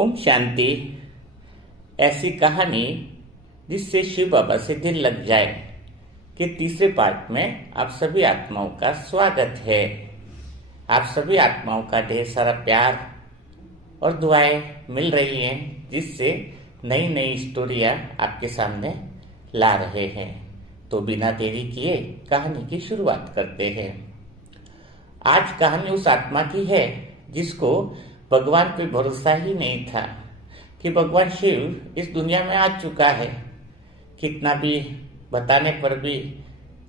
ओम शांति। ऐसी कहानी जिससे शिव बाबा से दिल लग जाए कि तीसरे पार्ट में आप सभी आत्माओं का स्वागत है। आप सभी आत्माओं का ढेर सारा प्यार और दुआएं मिल रही हैं, जिससे नई नई स्टोरियां आपके सामने ला रहे हैं। तो बिना देरी किए कहानी की शुरुआत करते हैं। आज कहानी उस आत्मा की है जिसको भगवान पे भरोसा ही नहीं था कि भगवान शिव इस दुनिया में आ चुका है। कितना भी बताने पर भी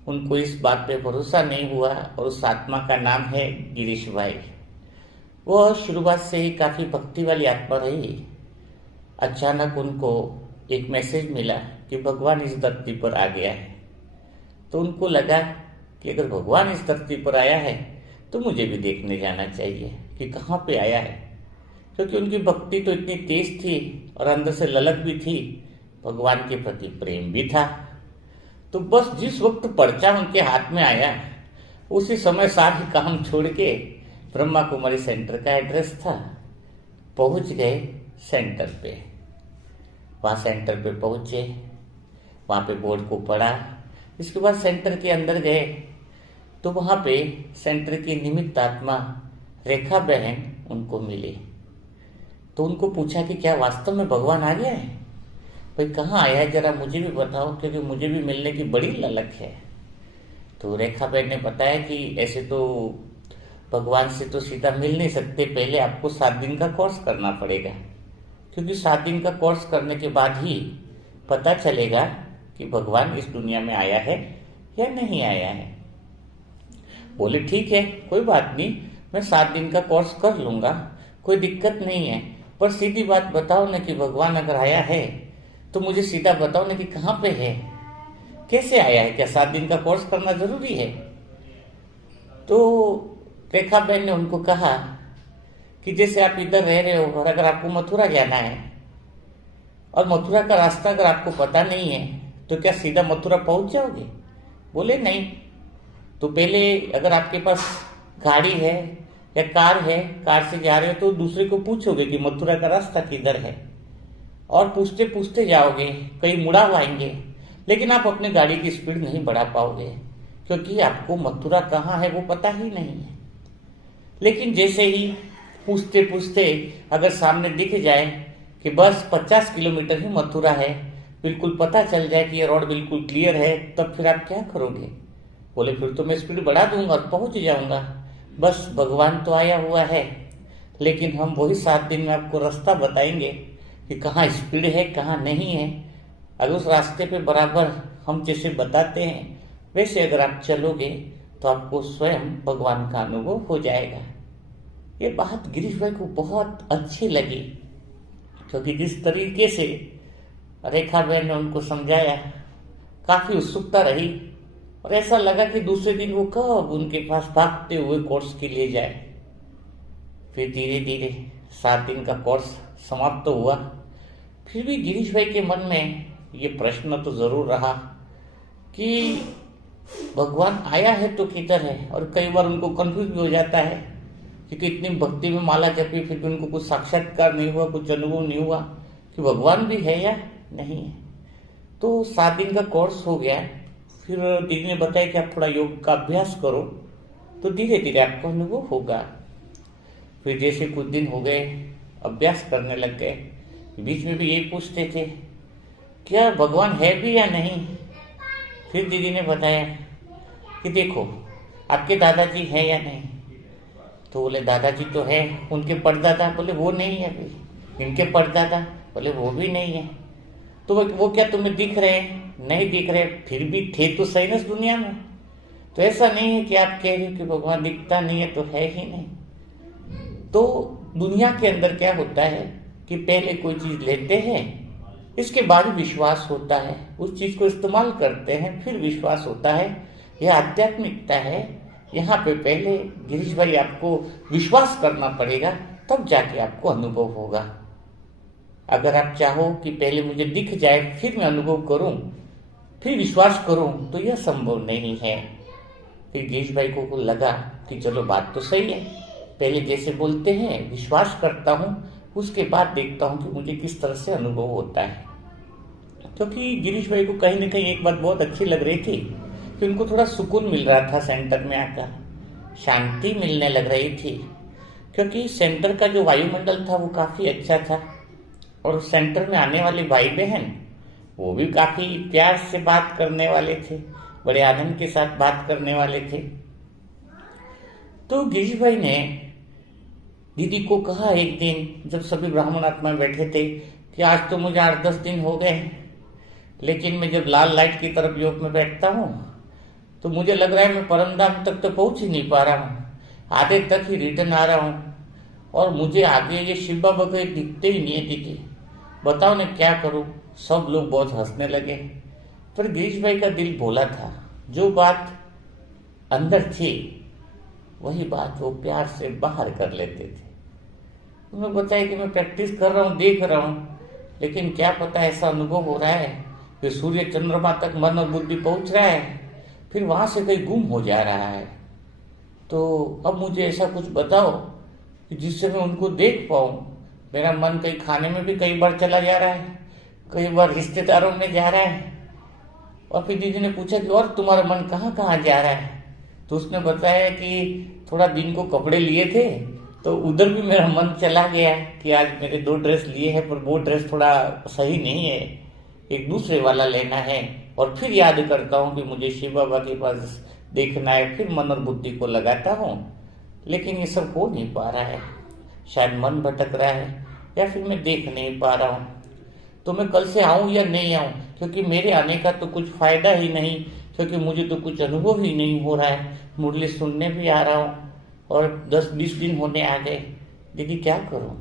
उनको इस बात पे भरोसा नहीं हुआ। और उस आत्मा का नाम है गिरीश भाई। वो शुरुआत से ही काफी भक्ति वाली आत्मा रही। अचानक उनको एक मैसेज मिला कि भगवान इस धरती पर आ गया है। तो उनको लगा कि अगर भगवान इस धरती पर आया है तो मुझे भी देखने जाना चाहिए कि कहाँ पे आया है, क्योंकि उनकी भक्ति तो इतनी तेज थी और अंदर से ललक भी थी, भगवान के प्रति प्रेम भी था। तो बस जिस वक्त पर्चा उनके हाथ में आया उसी समय सारे काम छोड़ के ब्रह्मा कुमारी सेंटर का एड्रेस था, पहुंच गए सेंटर पे। वहाँ सेंटर पे पहुंचे, वहाँ पे बोर्ड को पढ़ा। इसके बाद सेंटर के अंदर गए तो वहाँ पे सेंटर की निमित्त आत्मा रेखा बहन उनको मिली। तो उनको पूछा कि क्या वास्तव में भगवान आ गया है? भाई कहाँ आया है, जरा मुझे भी बताओ, क्योंकि मुझे भी मिलने की बड़ी ललक है। तो रेखा बहन ने बताया कि ऐसे तो भगवान से तो सीधा मिल नहीं सकते, पहले आपको 7 दिन का कोर्स करना पड़ेगा, क्योंकि 7 दिन का कोर्स करने के बाद ही पता चलेगा कि भगवान इस दुनिया में आया है या नहीं आया है। बोले ठीक है, कोई बात नहीं, मैं 7 दिन का कोर्स कर लूंगा, कोई दिक्कत नहीं है। पर सीधी बात बताओ ना कि भगवान अगर आया है तो मुझे सीधा बताओ ना कि कहाँ पे है, कैसे आया है, क्या 7 दिन का कोर्स करना जरूरी है? तो रेखा बहन ने उनको कहा कि जैसे आप इधर रह रहे हो और अगर आपको मथुरा जाना है और मथुरा का रास्ता अगर आपको पता नहीं है तो क्या सीधा मथुरा पहुंच जाओगे? बोले नहीं। तो पहले अगर आपके पास गाड़ी है या कार है, कार से जा रहे हो तो दूसरे को पूछोगे कि मथुरा का रास्ता किधर है, और पूछते पूछते जाओगे, कई मुड़ाव आएंगे, लेकिन आप अपनी गाड़ी की स्पीड नहीं बढ़ा पाओगे, क्योंकि आपको मथुरा कहाँ है वो पता ही नहीं है। लेकिन जैसे ही पूछते पूछते अगर सामने दिख जाए कि बस 50 किलोमीटर ही मथुरा है, बिल्कुल पता चल जाए कि ये रोड बिल्कुल क्लियर है, तब फिर आप क्या करोगे? बोले फिर तो मैं स्पीड बढ़ा दूंगा और पहुंच जाऊंगा। बस भगवान तो आया हुआ है, लेकिन हम वही 7 दिन में आपको रास्ता बताएंगे कि कहाँ स्पीड है कहाँ नहीं है। अगर उस रास्ते पे बराबर हम जैसे बताते हैं वैसे अगर आप चलोगे तो आपको स्वयं भगवान का अनुभव हो जाएगा। ये बात गिरीश भाई को बहुत अच्छी लगी, क्योंकि जिस तरीके से रेखा बहन ने उनको समझाया, काफी उत्सुकता रही और ऐसा लगा कि दूसरे दिन वो कब उनके पास भागते हुए कोर्स के लिए जाए। फिर धीरे धीरे 7 दिन का कोर्स समाप्त तो हुआ। फिर भी गिरीश भाई के मन में ये प्रश्न तो जरूर रहा कि भगवान आया है तो किधर है। और कई बार उनको कंफ्यूज भी हो जाता है, क्योंकि इतनी भक्ति में माला जपी फिर भी उनको कुछ साक्षात्कार नहीं हुआ, कुछ अनुभव नहीं हुआ कि भगवान भी है या नहीं है। तो 7 दिन का कोर्स हो गया। फिर दीदी ने बताया कि आप थोड़ा योग का अभ्यास करो तो धीरे धीरे आपको अनुभव होगा। फिर जैसे कुछ दिन हो गए, अभ्यास करने लग गए, बीच में भी यही पूछते थे क्या भगवान है भी या नहीं। फिर दीदी ने बताया कि देखो आपके दादाजी हैं या नहीं। तो बोले दादाजी तो है। उनके परदादा? बोले वो नहीं है अभी। इनके परदादा? बोले वो भी नहीं है। तो वो क्या तुम्हें दिख रहे हैं? नहीं दिख रहे। फिर भी थे तो सही ना इस दुनिया में। तो ऐसा नहीं है कि आप कह रहे हो कि भगवान दिखता नहीं है तो है ही नहीं। तो दुनिया के अंदर क्या होता है कि पहले कोई चीज लेते हैं, इसके बाद विश्वास होता है, उस चीज को इस्तेमाल करते हैं, फिर विश्वास होता है। यह आध्यात्मिकता है। यहाँ पे पहले गिरीश भाई आपको विश्वास करना पड़ेगा, तब जाके आपको अनुभव होगा। अगर आप चाहो कि पहले मुझे दिख जाए फिर मैं अनुभव करूं, फिर विश्वास करूं, तो यह संभव नहीं है। फिर गिरीश भाई को लगा कि चलो बात तो सही है, पहले जैसे बोलते हैं विश्वास करता हूं, उसके बाद देखता हूँ कि मुझे किस तरह से अनुभव होता है। क्योंकि गिरीश भाई को कहीं ना कहीं एक बात बहुत अच्छी लग रही थी कि उनको थोड़ा सुकून मिल रहा था सेंटर में आकर, शांति मिलने लग रही थी। क्योंकि सेंटर का जो वायुमंडल था वो काफ़ी अच्छा था, और सेंटर में आने वाले भाई बहन वो भी काफ़ी प्यार से बात करने वाले थे, बड़े आनंद के साथ बात करने वाले थे। तो गिरीश भाई ने दीदी को कहा एक दिन, जब सभी ब्राह्मण आत्मा बैठे थे, कि आज तो मुझे 8-10 दिन हो गए, लेकिन मैं जब लाल लाइट की तरफ योग में बैठता हूँ तो मुझे लग रहा है मैं परमधाम तक तो पहुंच ही नहीं पा रहा हूँ, आधे तक ही रिटर्न आ रहा हूँ, और मुझे आगे ये शिव बाबा के दिखते ही नहीं है दीदी, बताओ मैं क्या करूँ। सब लोग बहुत हंसने लगे। पर गिरीश भाई का दिल भोला था, जो बात अंदर थी वही बात वो प्यार से बाहर कर लेते थे। उन्होंने बताया कि मैं प्रैक्टिस कर रहा हूँ, देख रहा हूँ, लेकिन क्या पता ऐसा अनुभव हो रहा है कि सूर्य चंद्रमा तक मन और बुद्धि पहुंच रहा है, फिर वहां से कहीं गुम हो जा रहा है। तो अब मुझे ऐसा कुछ बताओ कि जिससे मैं उनको देख पाऊँ। मेरा मन कहीं खाने में भी कई बार चला जा रहा है, कई बार रिश्तेदारों में जा रहा है। और फिर दीदी ने पूछा कि और तुम्हारा मन कहाँ कहाँ जा रहा है। तो उसने बताया कि थोड़ा दिन को कपड़े लिए थे तो उधर भी मेरा मन चला गया कि आज मेरे 2 ड्रेस लिए हैं, पर वो ड्रेस थोड़ा सही नहीं है, एक दूसरे वाला लेना है। और फिर याद करता हूँ कि मुझे शिव बाबा के पास देखना है, फिर मन और बुद्धि को लगाता हूँ, लेकिन ये सब हो नहीं पा रहा है। शायद मन भटक रहा है या फिर मैं देख नहीं पा रहा हूँ। तो मैं कल से आऊँ या नहीं आऊँ, क्योंकि मेरे आने का तो कुछ फायदा ही नहीं, क्योंकि मुझे तो कुछ अनुभव ही नहीं हो रहा है। मुरली सुनने भी आ रहा हूँ और 10-20 दिन होने आ गए, दीदी क्या करूँ।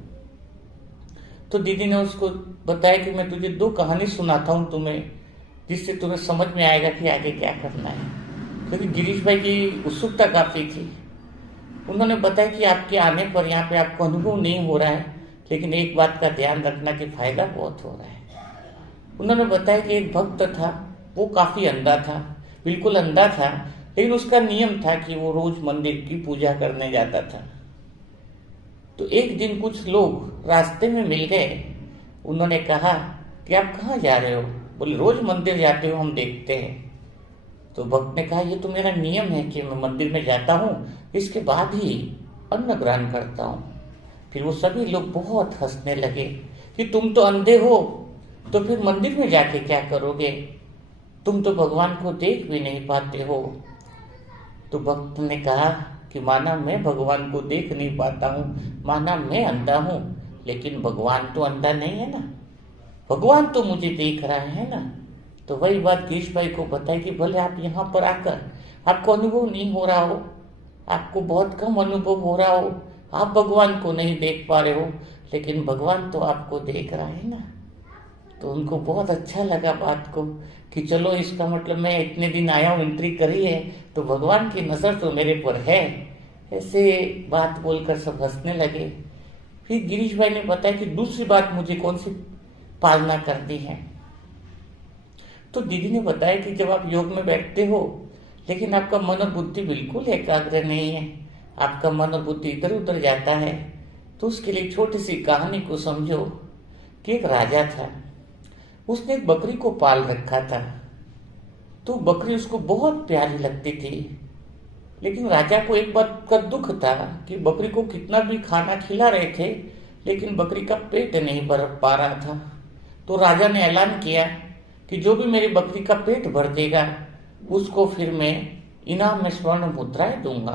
तो दीदी ने उसको बताया कि मैं तुझे 2 कहानी सुनाता हूँ तुम्हें, जिससे तुम्हें समझ में आएगा कि आगे क्या करना है। क्योंकि गिरीश भाई की उत्सुकता काफी थी। उन्होंने बताया कि आपके आने पर यहाँ पे आपको अनुभव नहीं हो रहा है, लेकिन एक बात का ध्यान रखना कि फायदा बहुत हो रहा है। उन्होंने बताया कि एक भक्त था, वो काफी अंधा था, बिल्कुल अंधा था, लेकिन उसका नियम था कि वो रोज मंदिर की पूजा करने जाता था। तो एक दिन कुछ लोग रास्ते में मिल गए। उन्होंने कहा कि आप कहाँ जा रहे हो। बोले रोज मंदिर जाते हो, हम देखते हैं। तो भक्त ने कहा ये तो मेरा नियम है कि मैं मंदिर में जाता हूँ, इसके बाद ही अन्न ग्रहण करता हूँ। फिर वो सभी लोग बहुत हंसने लगे कि तुम तो अंधे हो तो फिर मंदिर में जाके क्या करोगे, तुम तो भगवान को देख भी नहीं पाते हो। तो भक्त ने कहा कि माना मैं भगवान को देख नहीं पाता हूँ, माना मैं अंधा हूँ, लेकिन भगवान तो अंधा नहीं है ना, भगवान तो मुझे देख रहा है ना। तो वही बात गिरीश भाई को बताई कि भले आप यहाँ पर आकर आपको अनुभव नहीं हो रहा हो, आपको बहुत कम अनुभव हो रहा हो, आप भगवान को नहीं देख पा रहे हो, लेकिन भगवान तो आपको देख रहा है ना। तो उनको बहुत अच्छा लगा बात को कि चलो इसका मतलब मैं इतने दिन आया हूँ, एंट्री करी है, तो भगवान की नज़र तो मेरे पर है। ऐसे बात बोलकर सब हंसने लगे। फिर गिरीश भाई ने बताया कि दूसरी बात मुझे कौन सी पालना करनी है। तो दीदी ने बताया कि जब आप योग में बैठते हो लेकिन आपका मन और बुद्धि बिल्कुल एकाग्र नहीं है, आपका मन और बुद्धि इधर उधर जाता है, तो उसके लिए छोटी सी कहानी को समझो कि एक राजा था, उसने एक बकरी को पाल रखा था। तो बकरी उसको बहुत प्यारी लगती थी, लेकिन राजा को एक बात का दुख था कि बकरी को कितना भी खाना खिला रहे थे, लेकिन बकरी का पेट नहीं भर पा रहा था। तो राजा ने ऐलान किया कि जो भी मेरी बकरी का पेट भर देगा उसको फिर मैं इनाम में स्वर्ण मुद्राएं दूंगा।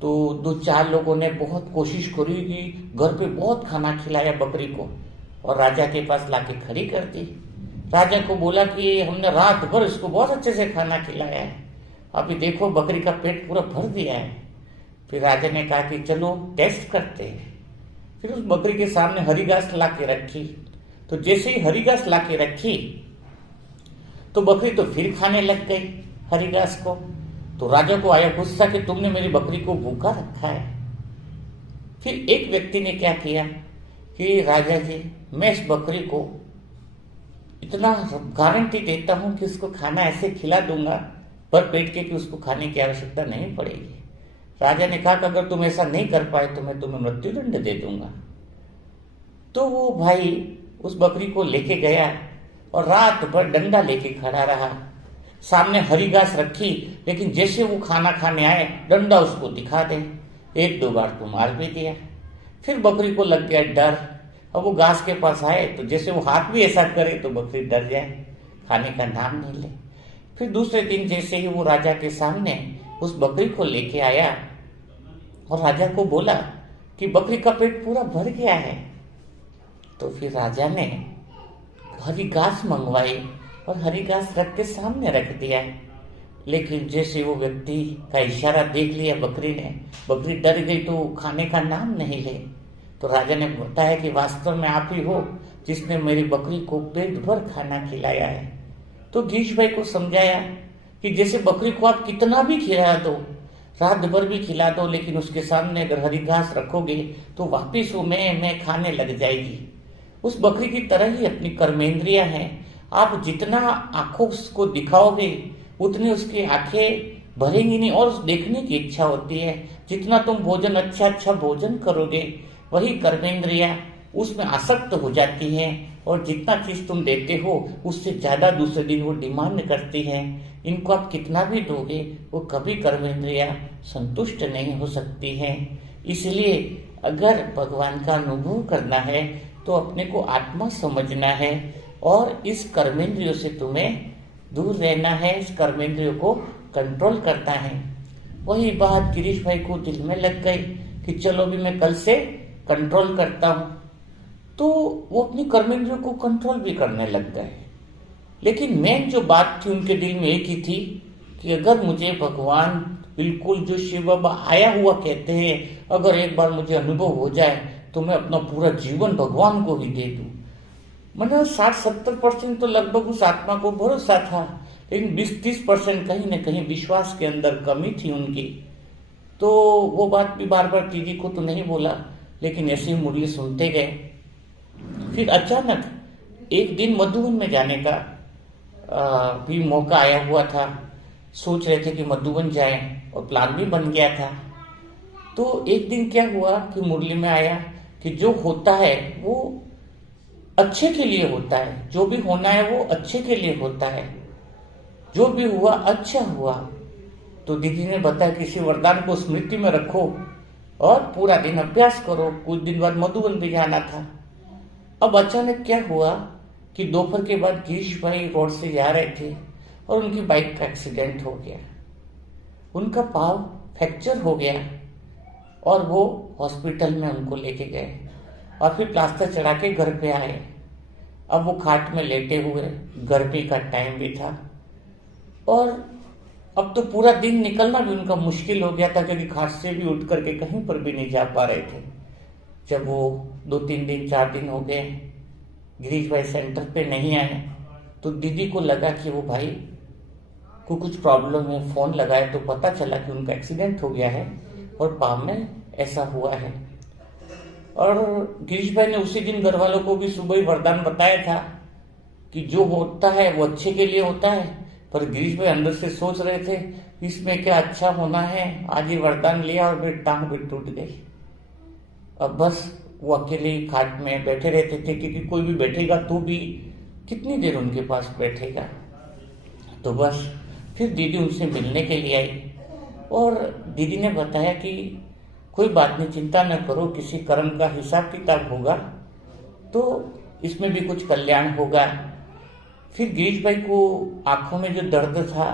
तो 2-4 लोगों ने बहुत कोशिश करी कि घर पे बहुत खाना खिलाया बकरी को और राजा के पास लाके खड़ी कर दी। राजा को बोला कि हमने रात भर इसको बहुत अच्छे से खाना खिलाया है, अभी देखो बकरी का पेट पूरा भर दिया है। फिर राजा ने कहा कि चलो टेस्ट करते हैं। फिर उस बकरी के सामने हरी घास ला के रखी। तो जैसे ही हरी घास ला के रखी तो बकरी तो फिर खाने लग गई हरी घास को। तो राजा को आया गुस्सा कि तुमने मेरी बकरी को भूखा रखा है। फिर एक व्यक्ति ने क्या किया कि राजा जी मैं इस बकरी को इतना गारंटी देता हूं कि उसको खाना ऐसे खिला दूंगा पर पेट के कि उसको खाने की आवश्यकता नहीं पड़ेगी। राजा ने कहा कि अगर तुम ऐसा नहीं कर पाए तो मैं तुम्हें मृत्युदंड दे दूंगा। तो वो भाई उस बकरी को लेके गया और रात भर डंडा लेके खड़ा रहा। सामने हरी घास रखी, लेकिन जैसे वो खाना खाने आए डंडा उसको दिखा दे। एक दो बार तो मार भी दिया। फिर बकरी को लग गया डर। अब वो घास के पास आए तो जैसे वो हाथ भी ऐसा करे तो बकरी डर जाए, खाने का नाम नहीं ले। फिर दूसरे दिन जैसे ही वो राजा के सामने उस बकरी को लेके आया और राजा को बोला कि बकरी का पेट पूरा भर गया है। तो फिर राजा ने हरी घास मंगवाई और हरी घास रख के सामने रख दिया। लेकिन जैसे वो व्यक्ति का इशारा देख लिया बकरी ने, बकरी डर गई तो खाने का नाम नहीं ले। तो राजा ने बताया कि वास्तव में आप ही हो जिसने मेरी बकरी को पेट भर खाना खिलाया है। तो गीश भाई को समझाया कि जैसे बकरी को आप कितना भी खिला दो, रात भर भी खिला दो, लेकिन उसके सामने अगर हरी घास रखोगे तो वापिस वो मैं खाने लग जाएगी। उस बकरी की तरह ही अपनी कर्मेंद्रियां हैं। आप जितना आंखों को दिखाओगे उतनी उसकी आंखें भरेंगी नहीं और देखने की इच्छा होती है। जितना तुम भोजन अच्छा भोजन करोगे वही कर्मेंद्रियां उसमें आसक्त हो जाती हैं और जितना चीज तुम देते हो उससे ज्यादा दूसरे दिन वो डिमांड करती हैं। इनको आप कितना भी दोगे वो कभी कर्मेंद्रियां संतुष्ट नहीं हो सकती हैं। इसलिए अगर भगवान का अनुभव करना है तो अपने को आत्मा समझना है और इस कर्मेंद्रियों से तुम्हें दूर रहना है। इस कर्मेंद्रियों को कंट्रोल करना है। वही बात गिरीश भाई को दिल में लग गई कि चलो भी मैं कल से कंट्रोल करता हूं। तो वो अपनी कर्मेंद्रियों को कंट्रोल भी करने लग गए। लेकिन मेन जो बात थी उनके दिल में एक ही थी कि अगर मुझे भगवान बिल्कुल जो शिव बाबा आया हुआ कहते हैं, अगर एक बार मुझे अनुभव हो जाए तो मैं अपना पूरा जीवन भगवान को ही दे दूं। मतलब 60-70% तो लगभग उस आत्मा को भरोसा था, लेकिन 20-30% कहीं न कहीं विश्वास के अंदर कमी थी उनकी। तो वो बात भी बार बार दीदी को तो नहीं बोला, लेकिन ऐसे ही मुरली सुनते गए। फिर अचानक एक दिन मधुबन में जाने का भी मौका आया हुआ था। सोच रहे थे कि मधुबन जाएं और प्लान भी बन गया था। तो एक दिन क्या हुआ कि मुरली में आया कि जो होता है वो अच्छे के लिए होता है, जो भी होना है वो अच्छे के लिए होता है, जो भी हुआ अच्छा हुआ। तो दीदी ने बताया किसी वरदान को स्मृति में रखो और पूरा दिन अभ्यास करो। कुछ दिन बाद मधुबन भी जाना था। अब अचानक क्या हुआ कि दोपहर के बाद गिरीश भाई रोड से जा रहे थे और उनकी बाइक का एक्सीडेंट हो गया। उनका पाँव फ्रैक्चर हो गया और वो हॉस्पिटल में उनको लेके गए और फिर प्लास्टर चढ़ा के घर पे आए। अब वो खाट में लेटे हुए, गर्मी का टाइम भी था और अब तो पूरा दिन निकलना भी उनका मुश्किल हो गया था, क्योंकि खाट से भी उठ करके कहीं पर भी नहीं जा पा रहे थे। जब वो 2-3 दिन 4 दिन हो गए गिरीश भाई सेंटर पे नहीं आए तो दीदी को लगा कि वो भाई को कुछ प्रॉब्लम है। फोन लगाए तो पता चला कि उनका एक्सीडेंट हो गया है और पाँव में ऐसा हुआ है। और गिरीश भाई ने उसी दिन घर वालों को भी सुबह ही वरदान बताया था कि जो होता है वो अच्छे के लिए होता है। पर गिरीश भाई अंदर से सोच रहे थे इसमें क्या अच्छा होना है, आज ही वरदान लिया और फिर टांग भी टूट गई। अब बस वो अकेले खाट में बैठे रहते थे, क्योंकि कोई भी बैठेगा तो भी कितनी देर उनके पास बैठेगा। तो बस फिर दीदी उनसे मिलने के लिए आई और दीदी ने बताया कि कोई बात नहीं, चिंता न करो, किसी कर्म का हिसाब किताब होगा तो इसमें भी कुछ कल्याण होगा। फिर गिरीश भाई को आंखों में जो दर्द था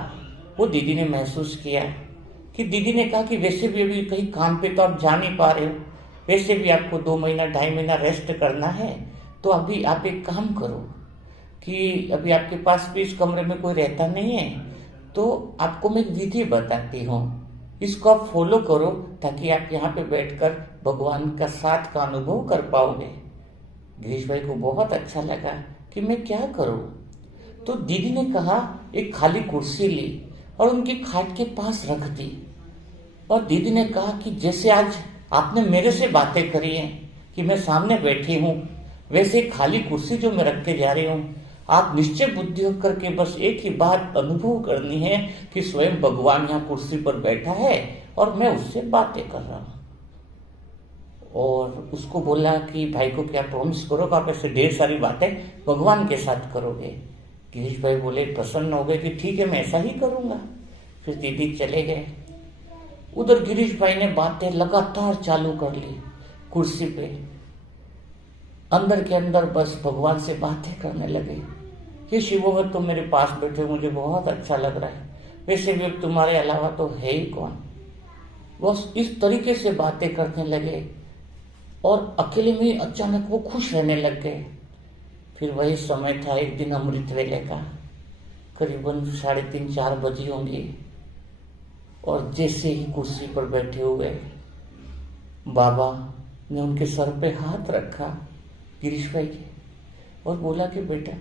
वो दीदी ने महसूस किया कि दीदी ने कहा कि वैसे भी अभी कहीं काम पे तो आप जा नहीं पा रहे हो, वैसे भी आपको 2 महीना 2.5 महीना रेस्ट करना है, तो अभी आप एक काम करो कि अभी आपके पास भी इस कमरे में कोई रहता नहीं है, तो आपको मैं एक विधि बताती हूँ, इसको आप फॉलो करो ताकि आप यहाँ पे बैठकर भगवान का साथ का अनुभव कर पाओगे। गिरीश भाई को बहुत अच्छा लगा कि मैं क्या करूँ। तो दीदी ने कहा एक खाली कुर्सी ली और उनकी खाट के पास रख दी और दीदी ने कहा कि जैसे आज आपने मेरे से बातें करी हैं कि मैं सामने बैठी हूँ, वैसे खाली कुर्सी जो मैं रख के जा रही हूँ, आप निश्चय बुद्धि होकर के बस एक ही बात अनुभव करनी है कि स्वयं भगवान यहाँ कुर्सी पर बैठा है और मैं उससे बातें कर रहा हूँ। और उसको बोला कि भाई को क्या प्रॉमिस करो कि आप ऐसे ढेर सारी बातें भगवान के साथ करोगे। गिरीश भाई बोले, प्रसन्न हो गए कि ठीक है मैं ऐसा ही करूंगा। फिर दीदी चले गए। उधर गिरीश भाई ने बातें लगातार चालू कर ली कुर्सी पे, अंदर के अंदर बस भगवान से बातें करने लगे। ये शिवोहर तो मेरे पास बैठे मुझे बहुत अच्छा लग रहा है, वैसे भी अब तुम्हारे अलावा तो है ही कौन। बस इस तरीके से बातें करने लगे और अकेले में ही अचानक वो खुश रहने लग गए। फिर वही समय था एक दिन अमृत वेले का, करीबन 3:30-4 बजे होंगी। और जैसे ही कुर्सी पर बैठे हुए बाबा ने उनके सर पे हाथ रखा गिरीश भाई के, और बोला कि बेटा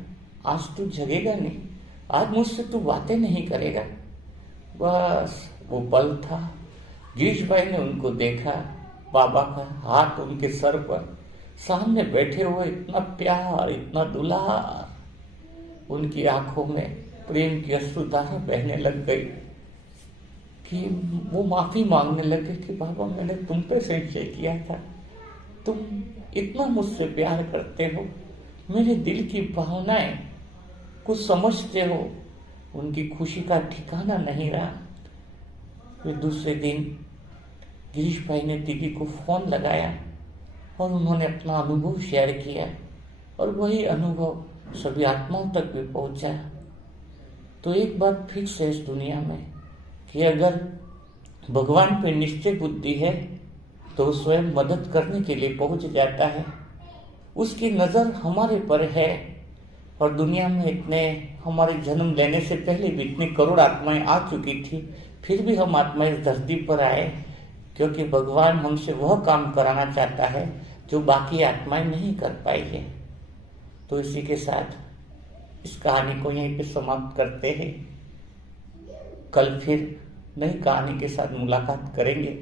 आज तू जगेगा नहीं, आज मुझसे तू बातें नहीं करेगा। बस वो पल था। गिरीश भाई ने उनको देखा, बाबा का हाथ उनके सर पर, सामने बैठे हुए इतना प्यार, इतना दुलार। उनकी आंखों में प्रेम की अश्रुधारा बहने लग गई कि वो माफी मांगने लगे कि बाबा मैंने तुम पे संशय किया था, तुम इतना मुझसे प्यार करते हो, मेरे दिल की भावनाएं कुछ समझते हो। उनकी खुशी का ठिकाना नहीं रहा। फिर दूसरे दिन गिरीश भाई ने दीदी को फोन लगाया और उन्होंने अपना अनुभव शेयर किया, और वही अनुभव सभी आत्माओं तक भी पहुंचा। तो एक बात फिक्स है इस दुनिया में कि अगर भगवान पे निश्चय बुद्धि है तो स्वयं मदद करने के लिए पहुंच जाता है। उसकी नजर हमारे पर है, और दुनिया में इतने हमारे जन्म लेने से पहले भी इतनी करोड़ आत्माएं आ चुकी थी, फिर भी हम आत्माएं इस धरती पर आए क्योंकि भगवान हमसे वह काम कराना चाहता है जो बाकी आत्माएं नहीं कर पाई है। तो इसी के साथ इस कहानी को यहीं पे समाप्त करते हैं। कल फिर नई कहानी के साथ मुलाकात करेंगे।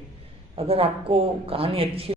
अगर आपको कहानी अच्छी